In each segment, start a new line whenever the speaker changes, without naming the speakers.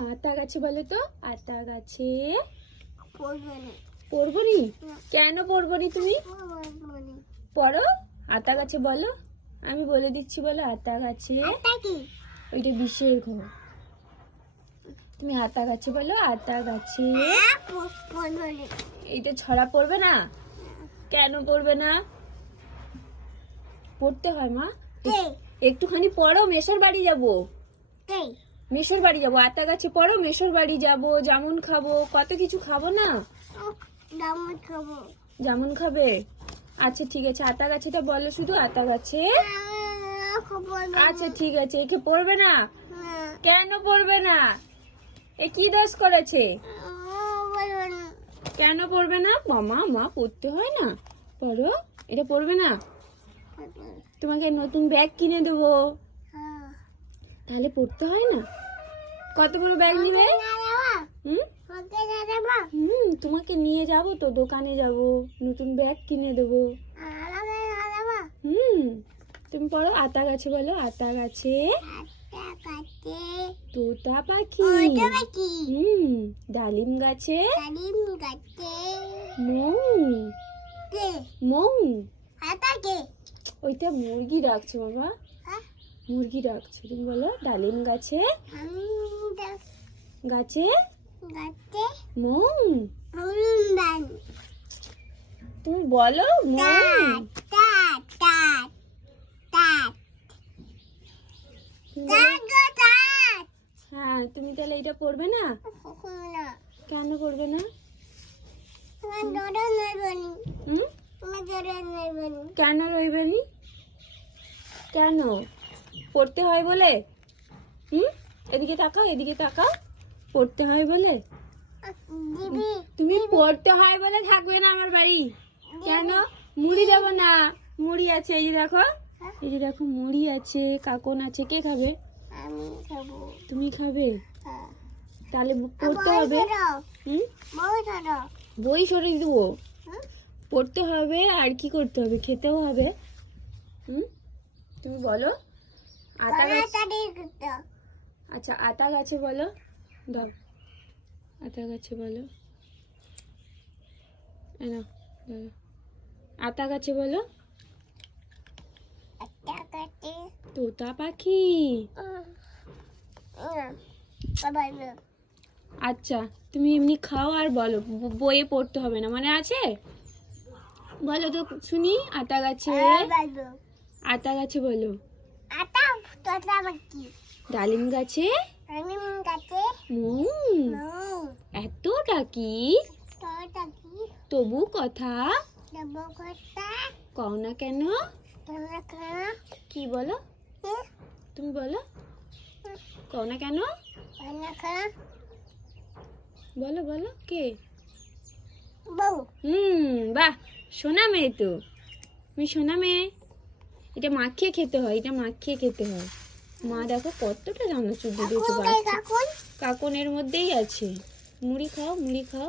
আতা গাছে বলো তো? আতা গাছে
পড়বে না
পড়ব নি।
না।
কেন পড়ব নি তুমি পড়ো। আতা গাছে বলো। আমি বলে দিচ্ছি বলো আতা গাছে ওইটা বিশ্বের ঘর। তুমি আতা গাছে বলো আতা গাছে
না
এইটা ছড়া পড়বে না? কেন পড়বে না? পড়তে হয় মা। একটুখানি পড়ো মেশর বাড়ি যাব। মেশর বাড়ি যাব আতা গাছে পড়ো মেশর বাড়ি যাব জামুন খাব কত কিছু খাব না?
দামত খাব।
জামুন খাবে? আচ্ছা ঠিক আছে আতা গাছেটা বলো শুধু আতা গাছে। আচ্ছা ঠিক আছে একে পড়বে না? কেন পড়বে না? এ কি দোষ করেছে? কেন পড়বে না? মামা মা পড়তে হয় না। পড়ো এটা পড়বে না? তোমাকে নতুন ব্যাগ কিনে দেবো।
হ্যাঁ।
তাহলে পড়তে হয় না? কত বড় ব্যাগ নিবে হুম? তোমাকে নিয়ে যাব তো দোকানে যাব নতুন ব্যাগ কিনে দেবো। হুম তুমি পড়ো আতা গাছে বলো আতা গাছে। তোতা পাখি। হুম ডালিম গাছে।
ডালিম।
মৌ। মৌ। ওইটা মুরগি ডাকছে বাবা
হ্যাঁ?
মুরগি ডাকছে তুমি বলো ডালিম গাছে। গাছে?
গাছে?
মৌ। তুমি বলো মৌ। হ্যাঁ তুমি তাহলে এটা পড়বে না? কেন পড়বে না। কেন রইবেনি কেন? পড়তে হয় বলে? হুম? এদিকে তাকাও এদিকে তাকাও। পড়তে হয় বলে? তুমি পড়তে হয় বলে থাকবে না আমার বাড়ি। কেন? মুড়ি দেবো না। মুড়ি আছে এই যে দেখো। এই যে দেখো মুড়ি আছে কাকন আছে কে খাবে?
আমি খাব।
তুমি খাবে?
হ্যাঁ।
তাহলে পড়তে হবে।
বই।
সরিয়ে দেবো। পড়তে হবে আর কি করতে হবে? খেতেও হবে। হুম? তুমি বলো।
করতে।
আচ্ছা আতা গাছে বলো। দাও আতা গাছে বলো। এই আতা গাছে বলো। তোতা পাখি। আচ্ছা তুমি এমনি খাও আর বলো। বইয়ে পড়তে হবে না মানে আছে? বলো তো শুনি আতা গাছে আতা গাছে বলো।
বাকি।
ডালিম গাছে? এত ডাকি?
কি?
তবু কথা। কও না কেন। কি বলো? তুমি বলো? কও না কেন। বলো বলো কে। হুম বাহ সোনা মেয়ে তো। তুমি সোনা মেয়ে। এটা মাখিয়ে খেতে হয় এটা মাখিয়ে খেতে হয়। মা দেখো কতটা রান্না চুপড়ে দিয়েছে কাকনের মধ্যেই আছে। মুড়ি খাও মুড়ি খাও।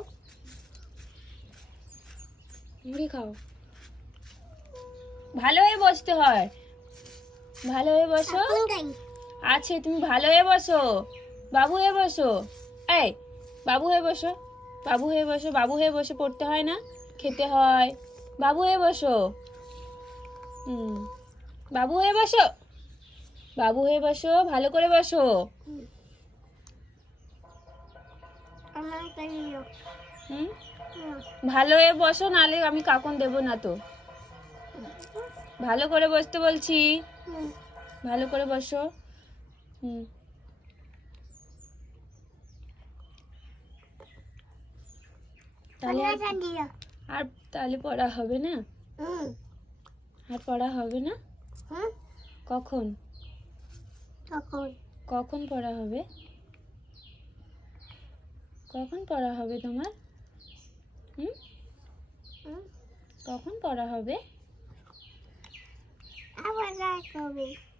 মুড়ি খাও। ভালো হয়ে বসতে হয়। ভালো হয়ে বসো। আছে তুমি ভালো হয়ে বসো। বাবু হয়ে বসো। এই বাবু হয়ে বসো। বাবু হয়ে বসো বাবু হয়ে বসে পড়তে হয় না। খেতে হয়। বাবু হয়ে বসো। হুম বাবু হয়ে বসো। বাবু হয়ে বসো ভালো করে বসো। হুম। ভালো হয়ে বসো নালে আমি কাকন দেবো না তো। ভালো করে বসতে বলছি। ভালো করে বসো। হুম। তাহলে আর- আর তাহলে পড়া হবে না?
হুম।
আর পড়া হবে না? কখন?
তখন।
কখন পড়া হবে? কখন পড়া হবে তোমার?
হুম?
কখন পড়া হবে?
আবার রাত হবে।